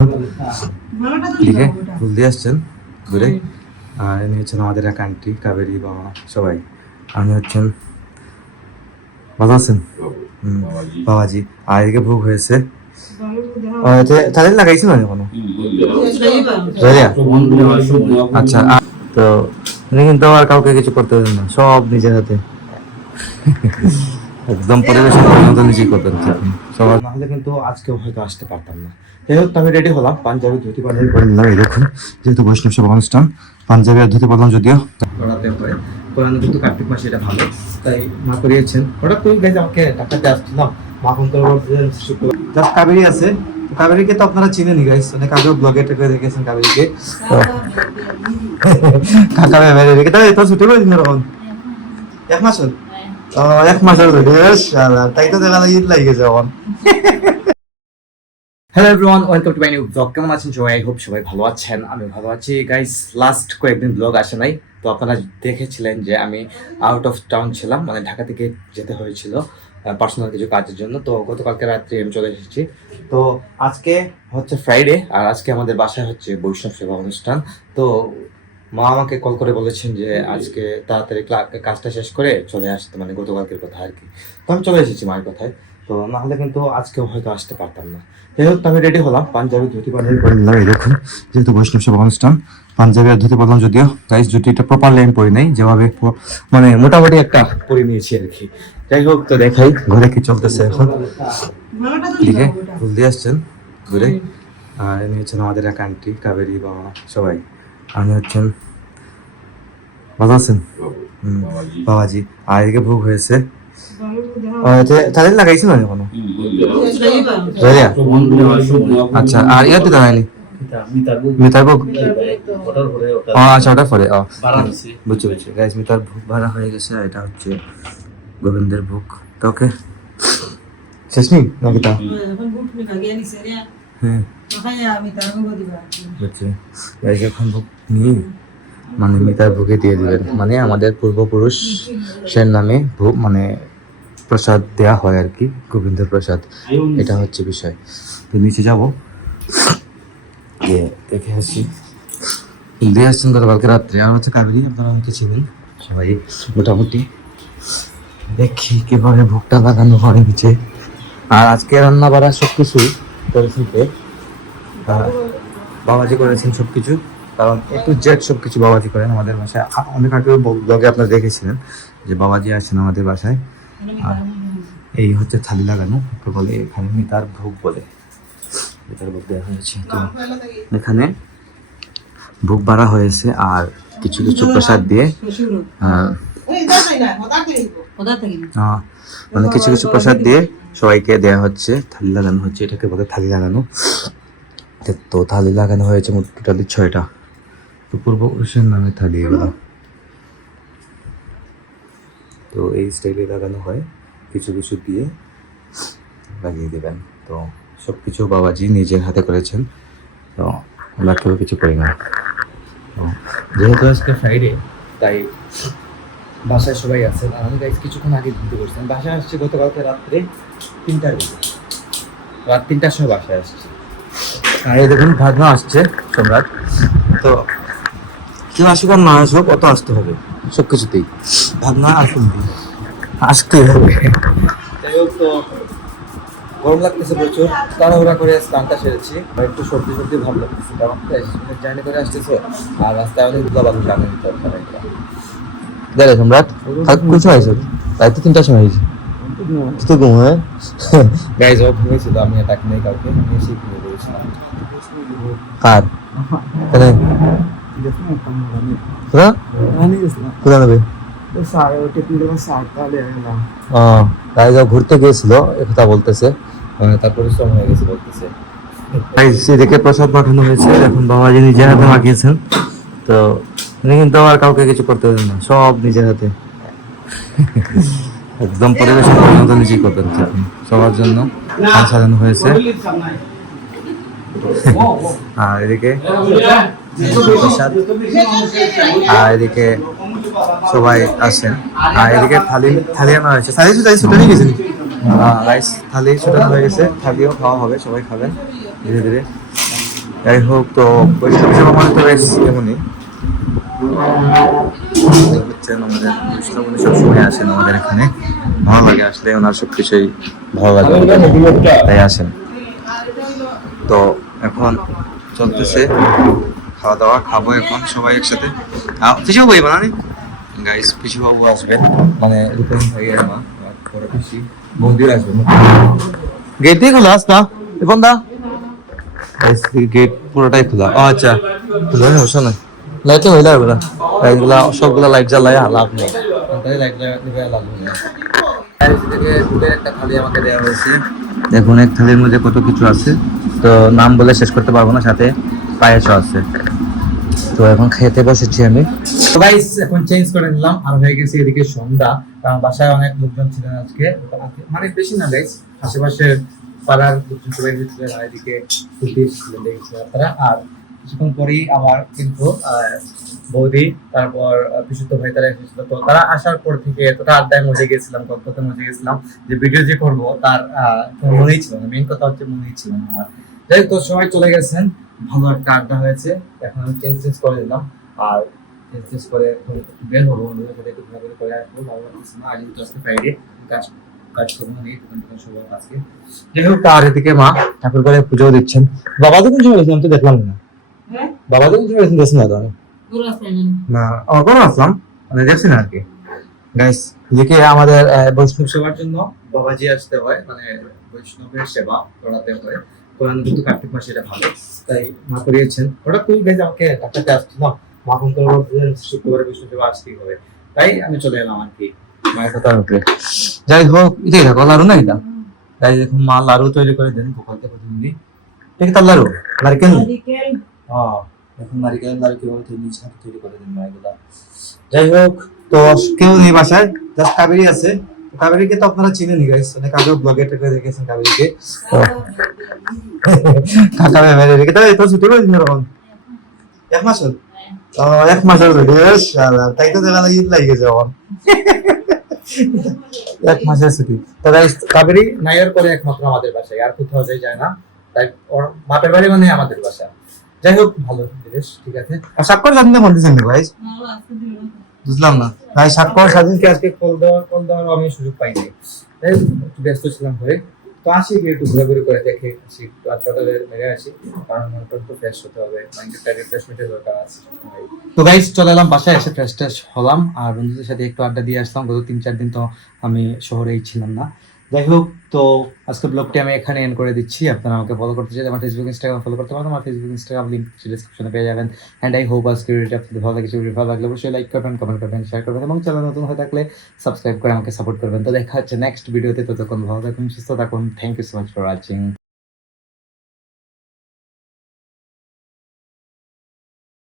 এদিকে ফুল দিয়ে আসছেন ঘুরে। আর ইনি হচ্ছেন আমাদের এক আন্টি, কাবেরী বাবা সবাই। আমি হচ্ছেন ভালো আছেন বাবাজি। আর এদিকে ভোগ হয়েছে, তাদের লাগাইছে না কোনো। আচ্ছা, তো উনি কিন্তু আর কাউকে কিছু করতে দেন না, সব নিজের হাতে একদম পরিবেশন পরিণত নিজেই করতেন সবার। না হলে কিন্তু আজকেও হয়তো আসতে পারতাম না। যাই হোক, আমি রেডি হলাম, পাঞ্জাবি ধুতি পাঞ্জাবি করে নিলাম। এই দেখুন, যেহেতু বৈষ্ণব সভা অনুষ্ঠান, পাঞ্জাবি আর ধুতি পরলাম। যদিও করাতে হয়, কোরআনে কিন্তু কার্তিক মাসে এটা ভালো, তাই মা করিয়েছেন। হঠাৎ তুমি গাইজ আমাকে টাকাতে আসছিলাম, মা ফোন করে জাস্ট কাবেরী আছে। কাবেরীকে তো আপনারা চিনেনি গাইজ, অনেক আগেও ব্লগে টেকে দেখেছেন কাবেরীকে। কাকা মেরে রেখে তাই তো ছুটি করে দিন এরকম এক মাস হল। এক মাসের তাই তো দেখা ঈদ লাগে গেছে এখন। Hello everyone, welcome to my new blog. কেমন আছেন সবাই? আই হোপ সবাই ভালো আছেন। আমি ভালো আছি গাইস। লাস্ট কয়েকদিন ব্লগ আসে নাই, তো আপনারা দেখেছিলেন যে আমি আউট অফ টাউন ছিলাম, মানে ঢাকা থেকে যেতে হয়েছিল পার্সোনাল কিছু কাজের জন্য। তো গতকালকে রাত্রে আমি চলে এসেছি। তো আজকে হচ্ছে ফ্রাইডে, আর আজকে আমাদের বাসায় হচ্ছে বৈষ্ণব সেবা অনুষ্ঠান। তো মা আমাকে কল করে বলেছেন যে আজকে তাড়াতাড়ি কাজটা শেষ করে চলে আসতে, মানে গতকালকের কথা আর কি। তো আমি চলে এসেছি মায়ের কথায়। তো না হলে কিন্তু আজকেও হয়তো আসতে পারতাম না। যাই হোক, আমি রেডি হলাম, পাঞ্জাবি ধুতি পাঞ্জাবি করে নিলাম। এই দেখুন, যেহেতু বৈষ্ণব সেবা অনুষ্ঠান, পাঞ্জাবি আর ধুতি পরলাম। যদিও গাইস ধুতিটা প্রপারলি আমি পরি নাই, যেভাবে মানে মোটামুটি একটা পরে নিয়েছি আর কি। যাই হোক, তো দেখাই ঘরে কি চলতেছে এখন। এদিকে ফুল দিয়ে আসছেন ঘুরে। আর ইনি হচ্ছেন আমাদের এক আন্টি, কাবেরী বাবা সবাই। আমি হচ্ছেন ভালো আছেন বাবাজি। আর এদিকে ভোগ হয়েছে, তাদের লাগাইছে না কোনো। আচ্ছা, আর ইয়াতে দাঁড়ায়নি মিতার ভোগ। আচ্ছা, ওটা পরে বুঝছি বুঝছি গাইস। মিতার ভোগ ভাড়া হয়ে গেছে, আর এটা হচ্ছে গোবিন্দের ভোগ। তো ওকে শেষ নি নাকি তা? হ্যাঁ বুঝছি গাইস। এখন ভোগ নিয়ে মানে মিতার ভোগে দিয়ে দিবেন, মানে আমাদের পূর্বপুরুষের নামে ভোগ, মানে প্রসাদ দেয়া হয় আর কি, গোবিন্দের প্রসাদ। এটা হচ্ছে বিষয়। তো নিচে যাবো, গিয়ে দেখে আসি। দিয়ে আসছেন গতকালকে রাত্রে। আর হচ্ছে কাবেরী, আপনারা আমাকে চিনেন সবাই মোটামুটি। দেখি কিভাবে ভোগটা লাগানো হয় নিচে। আর আজকে রান্না বাড়া সবকিছু করেছেন বাবাজি করেছেন সবকিছু, কারণ এ টু জেড সবকিছু বাবাজি করেন আমাদের বাসায়। অনেক আগে ব্লগে আপনারা দেখেছিলেন যে বাবাজি আসেন আমাদের বাসায়। আর এই হচ্ছে থালি লাগানো, তো বলে এখানে মিতার ভোগ বলে, মিতার ভোগ দেওয়া হয়েছে। তো এখানে ভোগ বাড়া হয়েছে, আর কিছু কিছু প্রসাদ দিয়ে মানে কিছু কিছু প্রসাদ দিয়ে সবাইকে দেওয়া হচ্ছে। থালি লাগানো হচ্ছে, এটাকে বলে থালি লাগানো। তো থালি লাগানো হয়েছে মোট টোটালি 6টা। তো পূর্বপুরুষের নামে থালি এগুলো। তো এই স্টাইলে লাগানো হয়, কিছু কিছু দিয়ে লাগিয়ে দেবেন। তো সব কিছু বাবাজি নিজের হাতে করেছেন, তো আমরা কেউ কিছু করি না। যেহেতু আজকে ফ্রাইডে, তাই বাসায় সবাই আছেন। আর আমি গাইজ কিছুক্ষণ আগে ঘুরতে করছিলাম। বাসায় আসছে গতকালকে রাত্রে 3টার দিকে, রাত 3টার সময় বাসায় আসছে। আর এই দেখুন ভাগনা আসছে সম্রাট। তো কেউ আসুক আর না আসুক, অত আসতে হবে সব কিছুতেই। ভাবনা আসুন, আসতে হবে। যাই হোক, তো গরম লাগতেছে প্রচুর, তাড়াহুড়া করে স্নানটা সেরেছি। একটু সর্দি সর্দি ভাব লাগতেছে, কারণ জার্নি করে আসতেছে। আর রাস্তায় অনেক বাবু জানেন সম্রাট কোন সময় আছে? তাই তো 3টার সময় হয়েছে তো ঘুম। হ্যাঁ গাইজ, ও ঘুমিয়েছিল, আমি তাকে নেই কাউকে, আমি এসে ঘুমিয়ে পড়েছিলাম। কার ঘুরতে গিয়েছিল একথা বলতেছে, তারপরে সময় হয়ে গেছে বলতেছে। দেখে প্রসাদ পাঠানো হয়েছে, এখন বাবাজি নিজের হাতে মাখিয়েছেন। তো উনি কিন্তু আর কাউকে কিছু করতে দেন না, সব নিজের হাতে একদম পরিবেশন পরিণত নিজেই করতেন সবার জন্য। সাজানো হয়েছে। আর এদিকে প্রসাদ, আর এদিকে সবাই আসেন। আর এদিকে থালি আনা হয়েছে। থালি ছুটানো গেছে, রাইস থালি ছুটানো হয়ে গেছে। থালিও খাওয়া হবে, সবাই খাবেন ধীরে ধীরে। যাই হোক, তো বৈষ্ণব সেবা মানে তো বেশ এমনই হচ্ছেন আমাদের বৈষ্ণব উনি সবসময় আসেন আমাদের এখানে, ভালো লাগে আসলে, ওনার সব কিছুই ভালো লাগে তাই আসেন। তো এখন চলতেছে খাওয়া দাওয়া, খাবো এখন সবাই একসাথে। পিছু বাবু বানানি গাইস, পিছু বাবু আসবেন মানে রূপম ভাইয়ের মা, বড় পিসি মন্দির আসবেন। গেট দিয়ে খোলা আসতা এখন দা, গেট পুরোটাই খোলা। ও আচ্ছা, খোলা সমস্যা নাই, লাইট তো হইলে হবে না, লাইটগুলা সবগুলা লাইট জ্বালাই লাভ নেই, লাইট লাভ নেই। একটা থালি আমাকে দেওয়া হয়েছে, দেখুন এক থালির মধ্যে কত কিছু আছে, তো নাম বলে শেষ করতে পারবো না, সাথে পায়েসও আছে। তো এখন খেতে বসেছি আমি। তো গাইস এখন চেঞ্জ করে নিলাম আর হয়ে গেছে এদিকে সন্ধ্যা, কারণ বাসায় অনেক লোকজন ছিলেন আজকে, মানে বেশি না গাইস, আশেপাশে পাড়ার লোকজন সবাই ছিলেন, আর এদিকে তারা। আর কিছুক্ষণ পরেই আমার কিন্তু বৌদি, তারপর বিশুদ্ধ ভাই তারা এসেছিল। তো তারা আসার পর থেকে এতটা আড্ডায় মজে গেছিলাম, গল্পতে মজে গেছিলাম যে ভিডিও যে করবো তার কোনো মনেই ছিল না, মেইন কথা হচ্ছে মনেই ছিল না। আর যাই হোক, তো সবাই চলে গেছেন, ভালো একটা আড্ডা হয়েছে। এখন আমি চেঞ্জ করে দিলাম, আর চেঞ্জ করে বের হবো, বন্ধুদের সাথে একটু ঘোরাঘুরি করে আসবো। ভালো লাগছে না, আজ তো আজকে ফ্রাইডে, কাজ করবো নেই, দোকান শুভ আজকে। যাই হোক, তার এদিকে মা ঠাকুর করে পুজো দিচ্ছেন। বাবা তো কোন সময় গেছিলাম তো দেখলাম না, বাবা তো কোন সময় গেছেন না তো আমি না, কোনো আসলাম মানে দেখছি না আর কি। গাইস এদিকে আমাদের বৈষ্ণব সেবার জন্য বাবাজি আসতে হয়, মানে বৈষ্ণবের সেবা করাতে হয়, কোরআন কিন্তু কার্তিক মাসে, এটা ভালো, তাই মা করিয়েছেন। ওটা তুই গাইজ আমাকে টাকাতে আসছিলাম, মা ফোন করে বলছিলেন শুক্রবারে বৈষ্ণব সেবা আসতেই হবে, তাই আমি চলে এলাম আর কি মায়ের কথার উপরে। যাই হোক, এটাই দেখো লাড়ু না এটা, তাই দেখুন মা লাড়ু তৈরি করে দেন গোপালকে প্রতিদিনই। ঠিক তার লাড়ু নারকেল, হ্যাঁ এখন নারিকেল লাড়ু কিভাবে তৈরি করে দেন মায়েরা। যাই হোক, তো কেউ নেই বাসায়, জাস্ট কাবেরী আছে। কাবেরীকে তো আপনারা চিনেন গাইস, অনেক আগেও ব্লগে টকে দেখেছেন কাবেরীকে। কাকা মেরে রেখে তাই তো ছুটি করে দিন এরকম 1 মাস হল। 1 মাসের ছুটি, তাই তো দেখা লাগে গেছে এখন 1 মাসের ছুটি। তো গাইস কাবেরী নাইয়ার পরে একমাত্র আমাদের বাসায়, আর কোথাও যায় না, তাই ওর বাপের বাড়ি মানে আমাদের বাসা। যাই হোক, ভালো জিনিস, ঠিক আছে। আর সাক্ষর স্বাধীন ফোন দিচ্ছেন ভাই, বুঝলাম না ভাই, সাক্ষর স্বাধীনকে আজকে কল দেওয়ার আমি সুযোগ পাইনি, তাই একটু ব্যস্ত ছিলাম হয়ে। তো আসি গিয়ে একটু ঘোরাঘুরি করে দেখে আসি, একটু আড্ডা মেরে আসি, কারণ মনটা একটু ফ্রেশ হতে হবে, মাইন্ডটা রিফ্রেশমেন্টের দরকার আছে। তো গাইস চলে এলাম বাসায়, এসে ফ্রেশ হলাম, আর বন্ধুদের সাথে একটু আড্ডা দিয়ে আসলাম। গত 3-4 দিন তো আমি শহরেই ছিলাম না। যাই হোক, তো আজকে ব্লগটি আমি এখানে এন্ড করে দিচ্ছি। আপনারা আমাকে ফলো করতে চাইলে আমার ফেসবুক ইনস্টাগ্রাম ফলো করতে পারেন, আমার ফেসবুক ইনস্টাগ্রাম লিংক ডিসক্রিপশনে পেয়ে যাবেন। এন্ড আই হোপ আজকে ভিডিওটি আপনাদের ভালো লেগেছে। ভিডিও ভালো লাগলে অবশ্যই লাইক করবেন, কমেন্ট করবেন, শেয়ার করবেন, এবং চ্যানেল নতুন হয়ে থাকলে সাবস্ক্রাইব করে আমাকে সাপোর্ট করবেন। তো দেখা হচ্ছে নেক্সট ভিডিওতে, ততক্ষণ ভালো থাকুন, সুস্থ থাকুন। Thank you so much for watching.